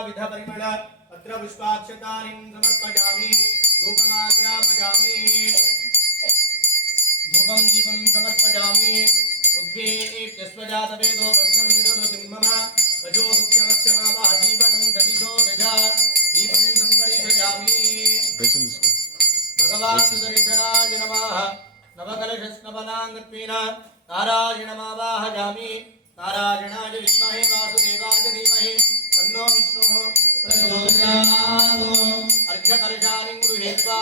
नानाविध परिमल पत्र पुष्पाक्षतानि समर्पयामि धूपमाग्रापयामि धूपं दीपं समर्पयामि उद्वेप्यस्वजातवेदो भक्तं निरुतिं मम वजो मुख्यमक्षमावाजीवनं गतिशो दशा दीपं संकरिष्यामि भगवान् सुदर्शनाय नमः नवकलशस्नवनाङ्गत्वेन नारायणमावाहयामि नारायणाय विद्महे वासुदेवाय धीमहि तन्नो विष्णुः प्रचोदयात् अर्घ्यकलशानि गृहीत्वा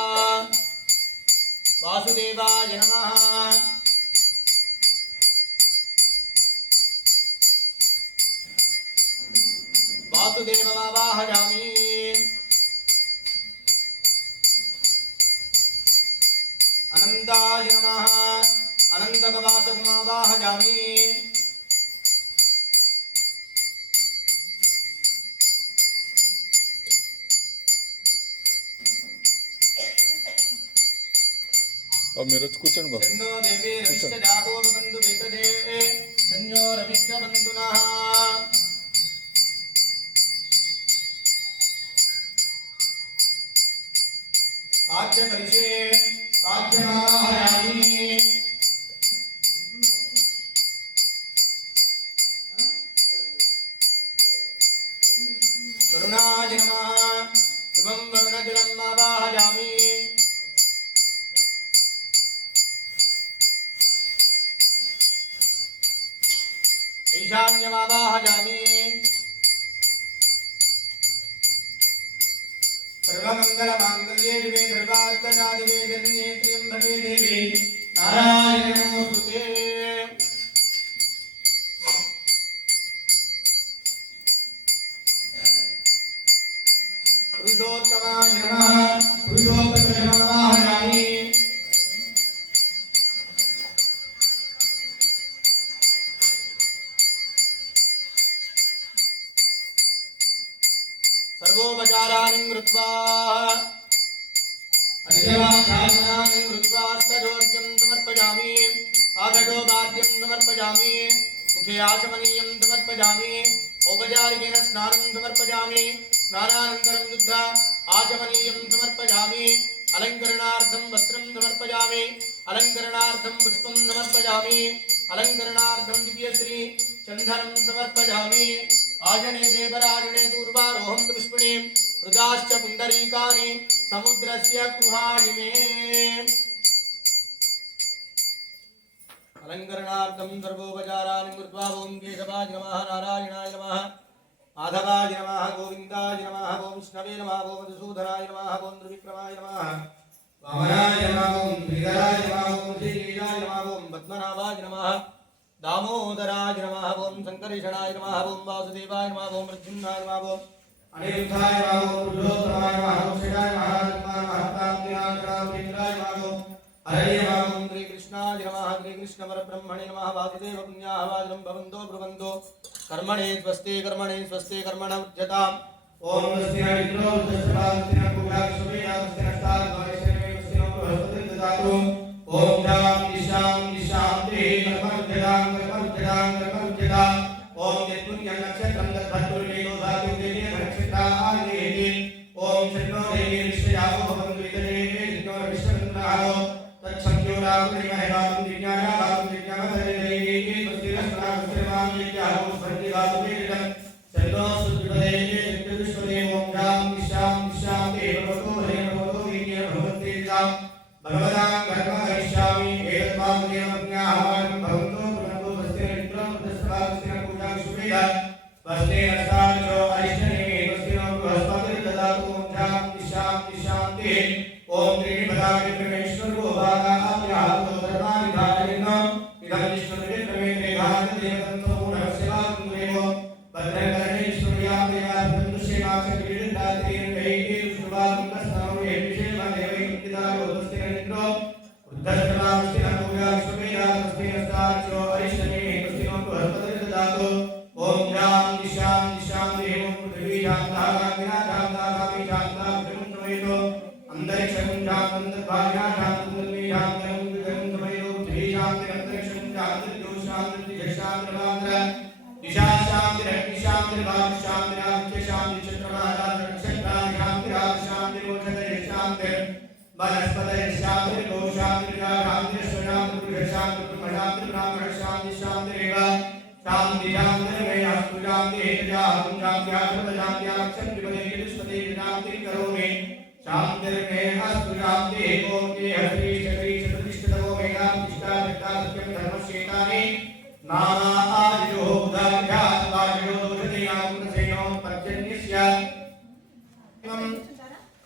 वासुदेवाय नमः वासुदेवमावाहयामि अनन्ताय नमः अनन्तकवासकमावाहयामि अब मेरे కూర్చోండి బాబు చన్నో దేవే రవిష్ట జాబో బంధు వేతదే చన్నో రవిష్ట బంధునః आज्य कलिशे आज्यमाहयामि वरुणाय नमः इमं वरुणजलम् आवाहयामि ईशान्यमावाहयामि सर्वमंगलमांगल्ये शिवे सर्वार्थसाधिके शरण्ये त्र्यम्बके देवी नारायणे नमोस्तुते पुरुषोत्तमाय नमः पुरुषोत्तममाहयामि सर्वोपचाराणि कृत्वा अर्घ्यवाघ्यानानि कृत्वा स्तजोर्घ्यं समर्पयामि आघटोपाद्यं समर्पयामि मुखे आचमनीयं समर्पयामि औपचारिकेन स्नानं समर्पयामि स्नानानन्तरं शुद्ध आचमनीयं समर्पयामि अलङ्करणार्थं वस्त्रं समर्पयामि अलङ्करणार्थं पुष्पं समर्पयामि अलङ्करणार्थं दिव्यश्री चन्दनं समर्पयामि आजने देवराजने दूर्वारोहं पुष्पिणे हृदाश्च पुण्डरीकानि समुद्रस्य कुहायिमे अलङ्करणार्थं सर्वोपचाराणि कृत्वा ॐ केशवाय नमः नारायणाय नमः माधवाय नमः गोविन्दाय नमः ॐ विष्णवे नमः ॐ मधुसूदनाय नमः ॐ त्रिविक्रमाय नमः वामनाय नमः ॐ श्रीधराय नमः ॐ श्रीगिरिजाय नमः ॐ पद्मनाभाय नमः दामोदराय नमः ॐ शङ्करेशनाय नमः ॐ वासुदेवाय नमः ॐ प्रद्युम्नाय नमः ॐ अनिरुद्धाय नमः ॐ पुरुषोत्तमाय नमः ॐ श्रीराय नमः महत्ताय नमः ॐ हरे नमः ॐ श्रीकृष्णाय नमः श्रीकृष्णपरब्रह्मणे नमः वासुदेव पुण्याः वाजनं भवन्तो ब्रुवन्तो कर्मणे स्वस्ति कर्मण उच्यताम् ॐ स्वस्ति न इन्द्रो स्वस्ति न पूर्वाक्षमेन स्वस्ति नस्ताद्वारिशेन स्वस्ति नो बृहस्पतिर्दधातु ॐ शान्ति शान्ति कर्मज्ञदां ॐ यत्पुण्यं नक्षत्रं तद्भद्रुर्वेदो धातु देवे नक्षत्रादिति ॐ शन्नो देवी विश्वयावो भवन्तु विदरे शन्नो विश्वचन्द्राः तच्छक्यो रामदेवहेवातु विज्ञानावातु विज्ञानधरेदेवी स्वस्ति रस्नास्त्रवां विद्याहो भर्तिवातु वेदं शन्नो सुद्विदेवी विश्वदेवो शान्ति भवतु हरे भवतु वीर्य भवन्ति भगवतां कर्म करिष्यामि एतद्वाक्येन ज्ञानं भवन्तु पुनः स्वस्ति नित्यं तस्मात् पूजा सुवेद स्वस्ति नस्ताचो अरिष्टनेमि स्वस्ति नो बृहस्पतिर्दधातु शान्ति ॐ त्रीणिपदानि परमेश्वरो भागाभ्यातो धर्मानिधानेन इदं विष्णुर्विक्रमे देवादिदेवतं सम्पूर्णस्यवाकुरेव भद्रकरणेश्वर्यां देवाभृन्दुषेमाक्षक्रीडितात्रेण वैके विष्णुवाकुन्दस्तमवे विषेमदेवैकिदारो स्वस्ति नित्रो उद्धस्तरामस्ति न पूजा सुवेद स्वस्ति नस्ताचो अरिष्टनेमि स्वस्ति नो बृहस्पतिर्दधातु ॐ शान्ति ॐ पृथिवी शान्ता शान्ति शान्ता ब्रह्मवेदो अंतरिक्षं शान्तं भाग्या शान्तं पृथ्वी शान्तं ब्रह्मवेदो पृथ्वी शान्ति अंतरिक्षं शान्ति जो शान्ति शान्ति दिशा शान्ति शान्ति शान्ति शान्ति शान्ति वनस्पतये शान्ति गोशान्ति शान्ति शान्ति शान्ति ब्रह्मशान्ति ब्राह्मणशान्ति शान्तिरेव शान्ति शान्तिर्मे अस्तु शान्ति शान्ति शान्ति शान्ति लक्ष्यं विपदे विश्वते शान्ति करोमि शान्तिर्मे अस्तु शान्ति ओम ये हरि श्री प्रतिष्ठितो मेगा प्रतिष्ठा सत्यं धर्मश्चेतानि नामा आदियो उदार्यात् वाजयो दोषदेयां प्रसेनो पर्जन्यस्य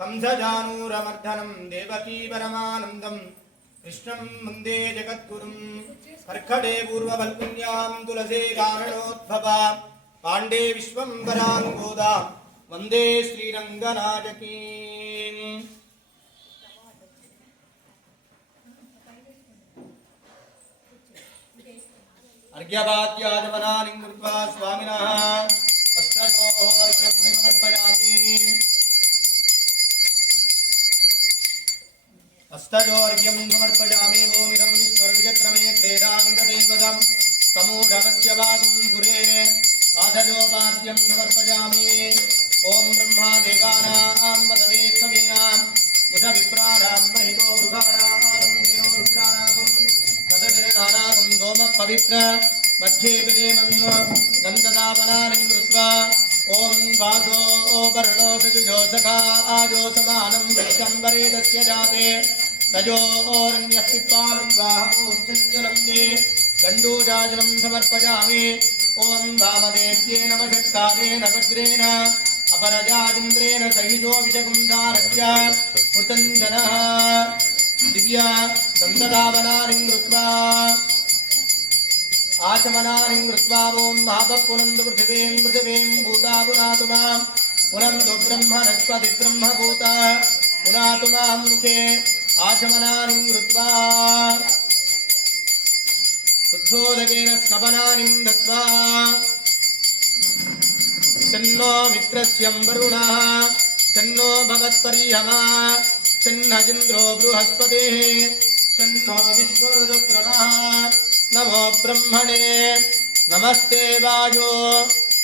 कंसजानूरमर्दनं देवकी परमानन्दं कृष्णं वन्दे जगद्गुरुं कर्कटे पूर्वफल्गुन्यां तुलसे कारणोद्भवा पाण्डे विश्वम्भरां गोदा वन्दे श्रीरङ्गनायकीम् अर्घ्यपाद्याजमनानि कृत्वा स्वामिनः अष्टयोः अर्घ्यं समर्पयामि अष्टयोर्घ्यं समर्पयामि भूमिरं विश्वविचक्रमे त्रेधानिकदेवदं समूढमस्य भागं दुरे आधयोपाद्यं समर्पयामि ॐ ब्रह्मादेवानां वदवेत्सवीनां मुदविप्राणां महितो मृगाणां देनो रुद्राणां तदतिरनानागं सोमः पवित्र मध्ये विदेमन् नन्ददावनानि कृत्वा ॐ वासो वर्णो सजुजो सखा आजो समानं वृक्षम्बरे तस्य जाते तजोरन्यस्तित्वानं वाहमो सञ्जलं ते गण्डूजाजनं समर्पयामि ॐ वामदेव्येन वशत्कारेण वज्रेण अपरजादिन्द्रेण सहितो विषकुन्दारस्य कृतञ्जनः दिव्या गन्धदावनानि कृत्वा आचमनानि कृत्वा ॐ महापुनन्दु पृथिवीं भूता पुनातु मां पुनन्दु ब्रह्मणस्पति ब्रह्मभूता पुनातु मां मुखे आचमनानि कृत्वा शुद्धोदकेन स्तपनानि दत्त्वा चन्नो मित्रस्यं वरुणः चन्नो भवत्परिहमा चन्नजिन्द्रो बृहस्पतिः चन्नो विश्वरुद्रः नमो ब्रह्मणे नमस्ते वायो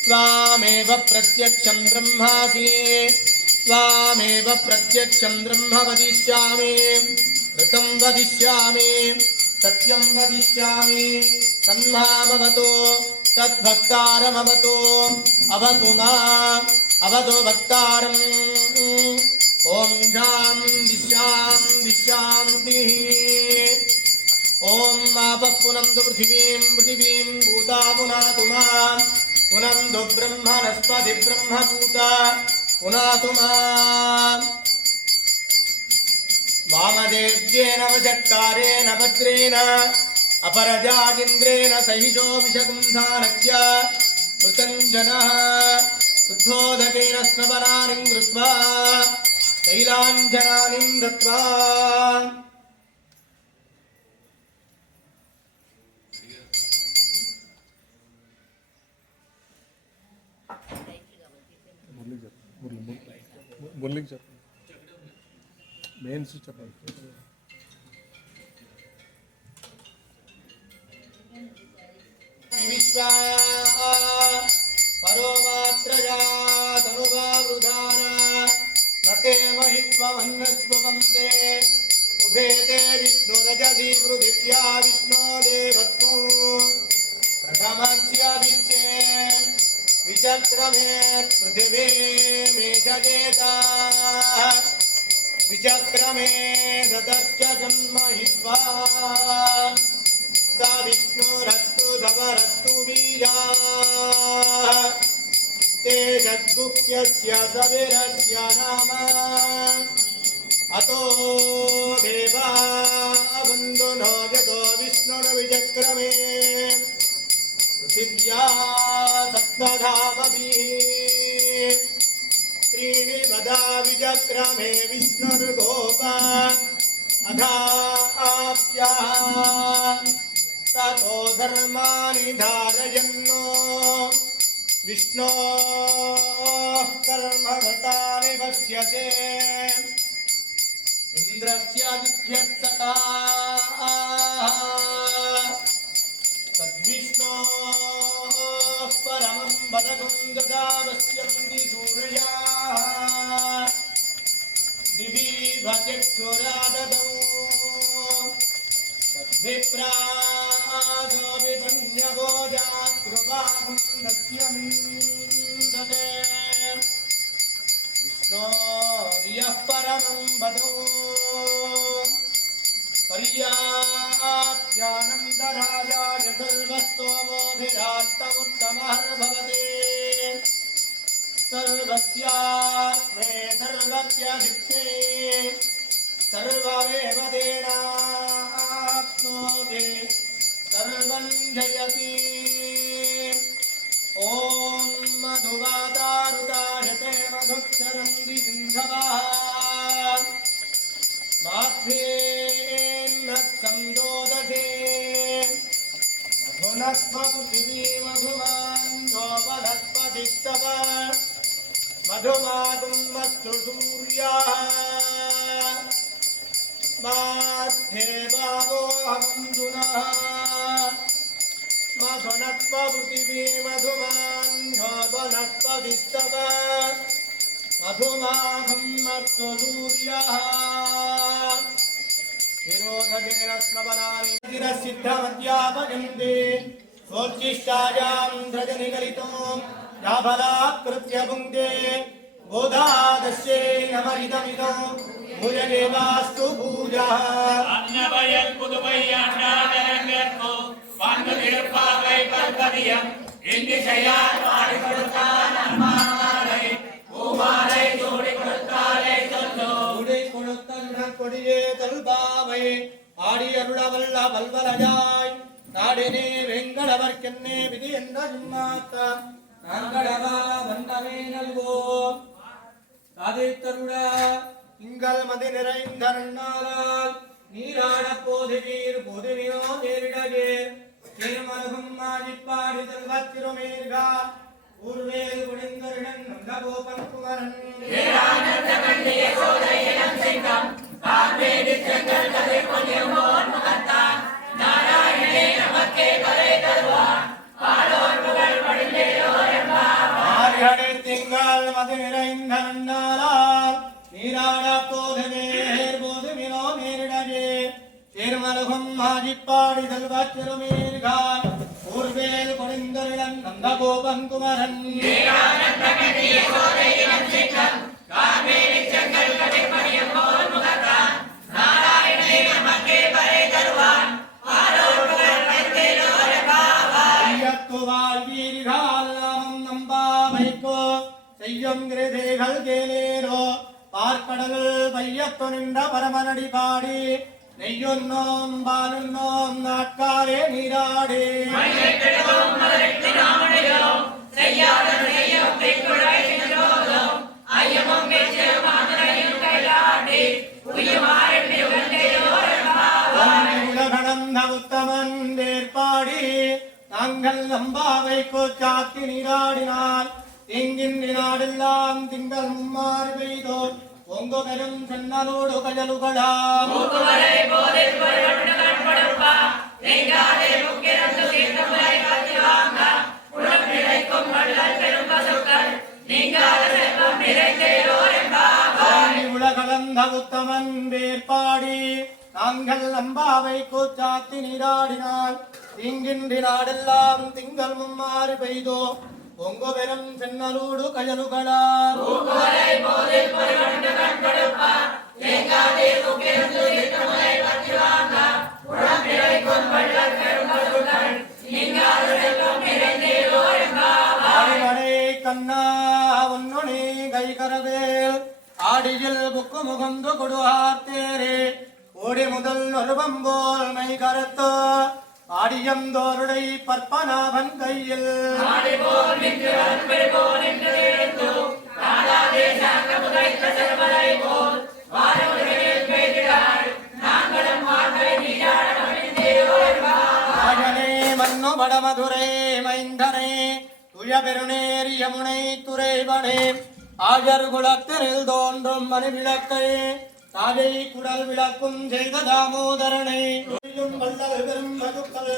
त्वामेव प्रत्यक्षं ब्रह्मासि त्वामेव प्रत्यक्षं ब्रह्म वदिष्यामि ऋतं वदिष्यामि सत्यं वदिष्यामि तन्मामवतो तद्भक्तारमवतो अवतु माम् अवतो भक्तारम् ॐ शान्तिः ॐ आपः पुनन्दु पृथिवीं भूता पुनातु मां पुनन्दु ब्रह्मणस्पति ब्रह्मभूता पुनातु माम् वामदेव्येन वशत्कारेण वज्रेण अपरजादिन्द्रेण सहितो विषकुन्धानस्य कृतञ्जनः शुद्धोदकेन स्नपनानि कृत्वा तैलाञ्जनानि दत्त्वा बोलने की मेन से चपाई विश्वा परोमात्रया तनुवावृधाना नते महित्वमन्नस्ववन्ते उभेते विष्णुरजधि पृथिव्या विष्णो देवत्वो प्रथमस्य विश्वे विचक्रमे पृथिवी मेषजेता विचक्रमे ददर्च जन्महित्वा सा विष्णुरस्तु धवरस्तु बीजा ते सद्गुह्यस्य सविरस्य नाम अतो देवा बन्धुनो यतो विष्णुर्विचक्रमे पृथिव्या सप्तधामभिः त्रीणि वदा विचक्रमे विष्णुर्गोपा अधा आप्याः ततो धर्माणि धारयन्नो विष्णोः कर्मव्रतानि पश्यसे इन्द्रस्य दिव्यत्सकाः तद्विष्णोः परमं पदकं ददामस्यन्ति सूर्याः दिवि भजत् चक्षुराददौ तद्विप्राजोभिपन्यगोजाकृपाकुन्दस्यमिन्दते विष्णोर्यः परमं वदौ पर्याप्यानन्दराजाय सर्वस्तोमोभिराष्टमुत्तमर्भवते सर्वस्यात्मे सर्वस्याधिक्ये सर्वमेव तेनाप्नोति सर्वं जयति ॐ मधुवातारुतायते मधुक्षरन्ति सिन्धवः माध्वेन्न संयोदसे मधुनस्वपुषिवी मधुमान्योपनस्पतिस्तव मधुमागुम्मस्तु सूर्यः माध्येवावोऽहमञ्जुनः मधुनस्वपुषिवी मधुमान्योपनस्पतिस्तव मधुमागुम्मस्तु सूर्यः शिरोधकेन स्नपनानि चिरसिद्धमध्यापयन्ति सोच्चिष्टायां ध्रजनिगलितो याफलाकृत्य पुङ्क्ते गोदादस्यै नमरिदमिदो भुजदेवास्तु पूजः अन्नवयல் புதுவை ஆண்டாதரங்கேற்போ வான்மதிர்பாவை கல்பதியம் இந்திசையார் பாடி கொடுத்தான் அம்மாலை பூமாலை சூடி கொடுத்தாலே சொல்லோ உடை கொடுத்தனுடன் கொடியே தல்பாவை ஆடி அருளவல்ல வல்வலஜாய் நாடினே வெங்கடவர்க்கென்னே விதி என்ற ஜும்மாத்தா நாங்கடவா வந்தமே நல்வோம் சாதித்தருட திங்கள் மதி நிறைந்த நன்னாளால் நீராட போதுவீர் பொதுவினோ நேரிடகேர் திருமருகும் மாடிப்பாடி செல்வத் திருமேர்கா ஊர்வேல் குடிந்தருடன் நந்தகோபன் குமரன் ஏரானந்த கண்ணிய சோதை இளம் சிங்கம் கார்மேடி செங்கல் கதை கொஞ்சமோன் முகத்தான் நாராயணே நமக்கே கரை தருவான் பாடோர் புகழ் படிந்தேரோ என்பார் ஆரியடை திங்கள் மதி நிறைந்த நன்னாளால் நீராட போதுவேர் பொதுவினோ நேரிடகே திருமருகும் மாடிப்பாடி செல்வத் திருமேர்கா ஊர்வேல் குடிந்தருடன் நந்தகோபன் குமரன் ஏரானந்த கண்ணிய சோதை இளம் சிங்கம் கார்மேடி செங்கல் கதை கொஞ்சமோன் முகத்தான் நாராயணே நமக்கே கரை தருவான் பாடோர் புகழ் படிந்தேரோ என்பார் ஐயத்து வாழ்வீர்கள் நாமம் நம்பாமைக்கோ செய்யும் கிருதேகள் கேளேரோ பார்க்கடல் பையத்து நின்ற பரமனடி பாடி நெய்யுன்னோம் பாலுன்னோம் நாட்காலே நீராடே மயிலை கெடுவோம் மலரிட்டு நாமடையோம் செய்யாதது செய்யும் தீக்குழை சென்றோதும் ஐயமும் பேச்சும் மாமனையும் கைலாடி உய்யுமாறெண்ணி உகந்தேரோ என்பார் உலகணந்த உத்தமன் வேற்பாடி நாங்கள் நம்பாவைக்கோ சாத்தி நீராடினால் தீங்கின் நாடெல்லாம் திங்கள் மும்மாறு பெய்தோ பொங்கு பெரும் சென்னலோடு கஜலுகளா மூக்குவரை போதில் பருவட்டு கண்படுப்பா நீங்காதே முக்கிரந்து தீர்த்தமுறை காட்சி வாங்க உடல் நிறைக்கும் வள்ளல் பெரும் பசுக்கள் நீங்காத செல்வம் நிறைந்தேரோ என்பார் உலகலந்த உத்தமன் வேற்பாடி நாங்கள் நம்பாவைக்கோ சாத்தி நீராடினால் தீங்கின்றி நாடெல்லாம் திங்கள் மும்மாறு பெய்தோ பொங்கு பெரும் சென்னலோடு கஜலுகளா மூக்குவரை போதில் பருவட்டு கண்படுப்பா நீங்காதே முக்கிரந்து தீர்த்தமுறை காட்சி வாங்க உடல் நிறைக்கும் வள்ளல் பெரும் பசுக்கள் நீங்காத செல்வம் நிறைந்தேரோ என்பார் ஆடிவனை கண்ணா உன்னுனி கைகரவேல் ஆடியில் புக்கு முகந்து கொடுவார்த்தேரே ஓடி முதல் ஒருவம்போல் மை கருத்தோ ஆடியந்தோருடை பற்பனாபன் கையில் ஆடிபோல் நின்று அன்பெருபோல் நின்று எழுந்து நாடாதே சாங்க புதைத்த செல்வரை போல் வாரமுறையில் பெய்திடாள் நாங்களும் வாழ்வை நீராட மகிழ்ந்தேரோ என்பார் ஆயனே மன்னு வடமதுரை மைந்தனே துய பெருநேர் யமுனை துறைவனே ஆயர் குலத்தினில் தோன்றும் மணி விளக்கை தாயை குடல் விளக்கும் செய்த தாமோதரனை வள்ளல் பெரும் மதுக்கள்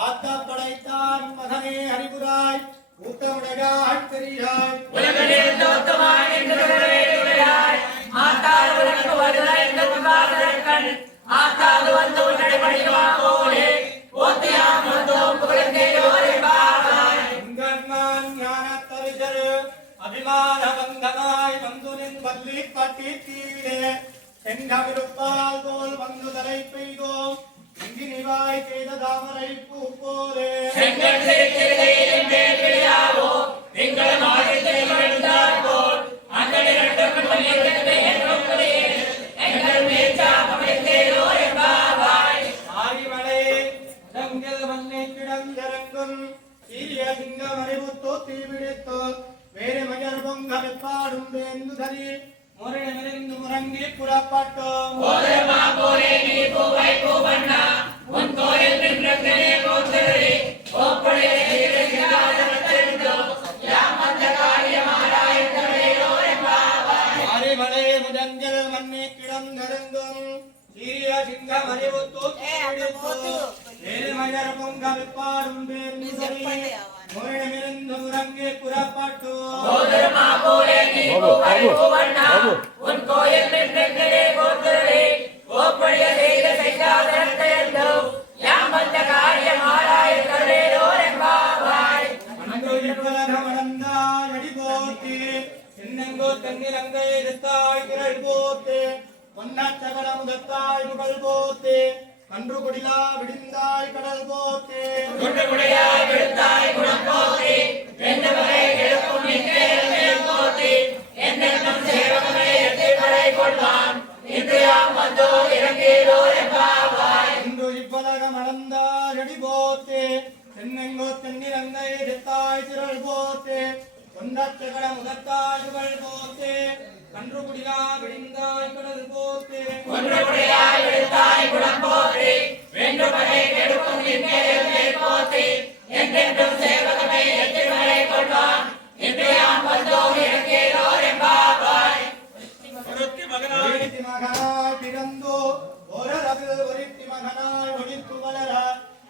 ஆத்த படைத்தான் மகனே ஹரிபுராய் ஊட்டமுடையாய் பெரியாய் உலகில் தோத்தமாய் என்று துறையாய் மாத்தார் உலகு வருதல் என்று வள்ளி பட்டி தீவிரே செங்கவிருப்பால் தோல் வந்து தலை பெய்தோம் இங்கு நிவாய் செய்த தாமரை பூ போலே செங்கல் சிறுத்திரையின் மேல் விழியாவோ திங்கள் மாதத்தை விழுந்தார் போல் அங்கள் இரண்டும் பள்ளியிடத்தை என்னும் எங்கள் மேற்சாபமைத்தேரோ என்பாவாய் ஆரிமலை இடங்கள் மண்ணை கிடந்திறங்கும் சீரிய சிங்கம் அறிவுத்தோ தீவிடித்தோ வேறு மயர் பொங்க வெப்பாடும் வேந்து தரி முரணிலிருந்து முறங்கி புறப்பட்டோம் போதமா போரே நீ பூவை பூவண்ணா உன் கோயில் நின்றே போத்தரி ஓப்படைய தீரசிகாதனத்தெந்தோ யாம் அந்த காரியமாராயத்தரையோ என்பாவாய் ஆரிமலை முதஞ்சல் மண்ணை கிடந்திறங்கும் சீரிய சிங்கம் அறிவுத்தோ தீவிடித்தோ வேறு மயர் பொங்க வெப்பாடும் வேந்து தரி முரணிலிருந்து முறங்கி புறப்பட்டோம் போதமா போரே நீ பூவை பூவண்ணா உன் கோயில் நின்றே போத்தரி ஓப்படைய தீரசிகாதனத்தெந்தோ யாம் அந்த காரியமாராயத்தரையோ என்பாவாய் அடி போத்தி சின்னங்கோ தென்னிலங்கை எடுத்தாய் திரள் போத்து பொன்னச்சகல முதத்தாய் புகழ் போத்து கன்று குடிலா விடிந்தாய் கடல் போத்து குண்டுகுடையாய் விழுந்தாய் குணம் போற்றி எந்த வகை எடுக்கும் நிற்கேல் போற்றி என்னென்னும் சேவகமே எட்டி படை கொள்வான் இன்று யாம் வந்தோ இறங்கேலோ என்பாவாய் இன்று இவ்வலகம் அளந்தாய் அடி போத்து தென்னெங்கோ தென்னிலங்கை எடுத்தாய் திரள் போத்து பொன்னச்சகல முதத்தாய் புகழ் போத்து கன்று குடிலா விடிந்தாய் கடல் போத்து குண்டுகுடையாய் விழுந்தாய் குணம் போற்றி வென்று வகை எடுக்கும் நிற்கேல் போற்றி என்னென்னும் சேவகமே எட்டி படை கொள்வான் இன்று யாம் வந்தோ இறங்கேலோ என்பாவாய் ஒருத்தி மகனாய் பிறந்தோ ஓரளவில் ஒருத்தி மகனாய் ஒழித்து வளர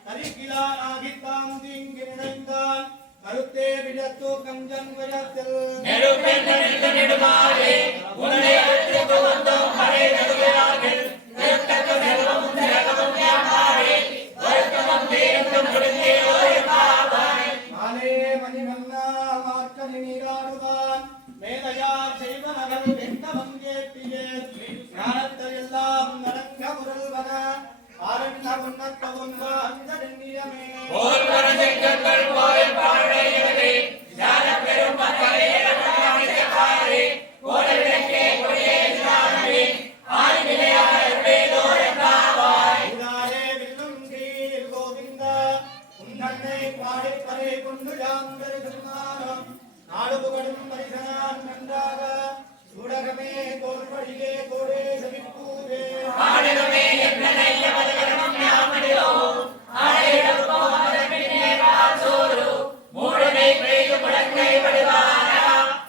கரிகிலானாகித்தான் தீங்கி நினைந்தான் கருத்தே விடத்தோ கஞ்சன் விடத்தில் நெடுப்பெண்ண நெடுமாறே உன்னை அழைத்து வந்தோம் மறை நடுகிறார்கள் திருத்தக்க செல்வமும் செலவும் யாமாறே வருத்தமும் தீர்த்தும் கொடுத்தேரோ என்பாவாய் மாலே மணிமன்னா மாற்றலி நீராடுவான் மேலையார் செய்வனகள் வெங்கமம் கேட்டியே ஞானத்தை எல்லாம் நடங்க முரல்வன ஆரண்ய உன்னத்தவும் அஞ்சடெண்ணியமே போல் வர செங்கற்கள் கோயில் பாழையவே ஞான பெரும் மக்களே ரகமானிக்கப்பாரே கோடவிளக்கே கொடியே சாரணி ஆதி நிலையார் வேதோ என்பாவாய் உதாரே வில்லும் கீழ் கோவிந்த உன்னன்னை பாடிப்பறை கொண்டு யாம்பெரு திருநானம் நாடு புகழும் பரிசனான் நன்றாக சூடகமே தோல்வழியே தோடே செவிப்பூரே ஆடகமே என்னை எவதகரமும் யாமடியோ ஆடையெடுப்போம் அதன் பின்னே காசோரு மூடனை பெய்து முழங்கை வடுவாரா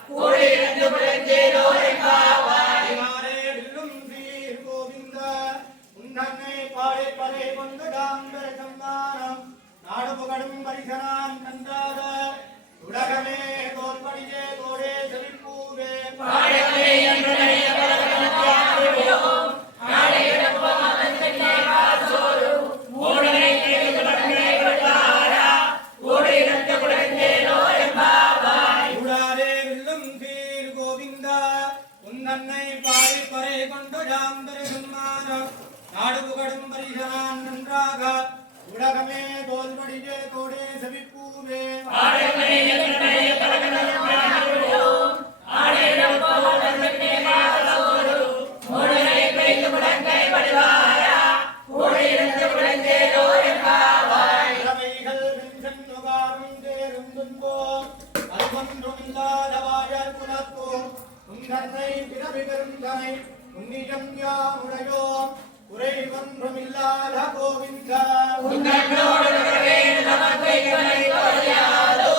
கூடியிருந்து முழஞ்சேரோ என்பாவாய் உதாரே வில்லும் கீழ் கோவிந்த உன்னன்னை பாடிப்பறை கொண்டு யாம்பெரு திருநானம் நாடு புகழும் பரிசனான் நன்றாக சூடகமே தோல்வழியே தோடே செவிப்பூரே ஆடகமே என்னை எவதகரமும் யாமடியோ ஆடையெடுப்போம் அதன் பின்னே காசோரு மூடனை பெய்து முழங்கை வடுவாரா கூடியிருந்து முழஞ்சேரோ என்பாவாய் உடாரே வில்லும் கீழ் கோவிந்தா உன்னன்னை பாடி பறை கொண்டு யாம்பெரு சம்மானம் நாடு புகழும் பரிசனான் நன்றாக உலகமே தோல்வடியே தோடே செவிப்பூவே ஆடகமே என்னை எவதகரமும் யாமடியோ ஆடையெடுப்போம் அதன் பின்னே காசோரு மூடனை பெய்து முழங்கை வடுவாரா கூடியிருந்து முழஞ்சேரோ என்பாவாய் இளமைகள் வெஞ்சன் நுகாரும் தேரும் துன்போம் அதுவொன்றும் இல்லாத வாயர் குலத்தோம் உன்னன்னை பிறவி பெருந்தனை உன்னியம் யாமுடையோம் குறை ஒன்றும் இல்லாத கோவிந்தா உன்னோடு உறவே நமக்கு இவனை தொழியாதோ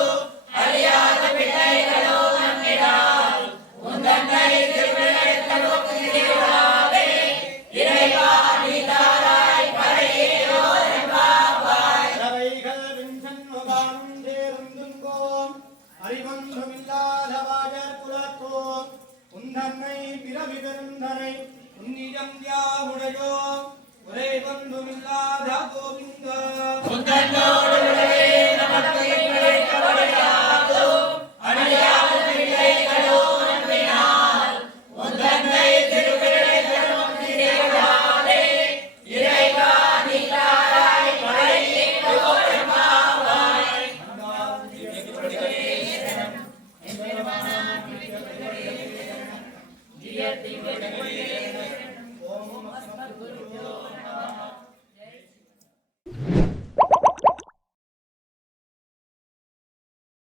அறியாத பிள்ளைகளோ நம்மிடால் உந்தன்னை திருவிழத்தலோ திருவிழாவே இறைவா நீதாராய் பரையேரோ என்பாவாய் இளமைகள் வெஞ்சன் நுகாரும் தேரும் துன்போம் அறிவொன்றும் இல்லாத வாயர் குலத்தோம் உன்னன்னை பிறவி பெருந்தனை உன்னியம் யாமுடையோம் குறை ஒன்றும் இல்லாத கோவிந்தா உந்தன்னோடு உறவே நமக்கு இவனை தொழியாதோ அறியாத பிள்ளைகளோ நம்மிடால் திவ்ய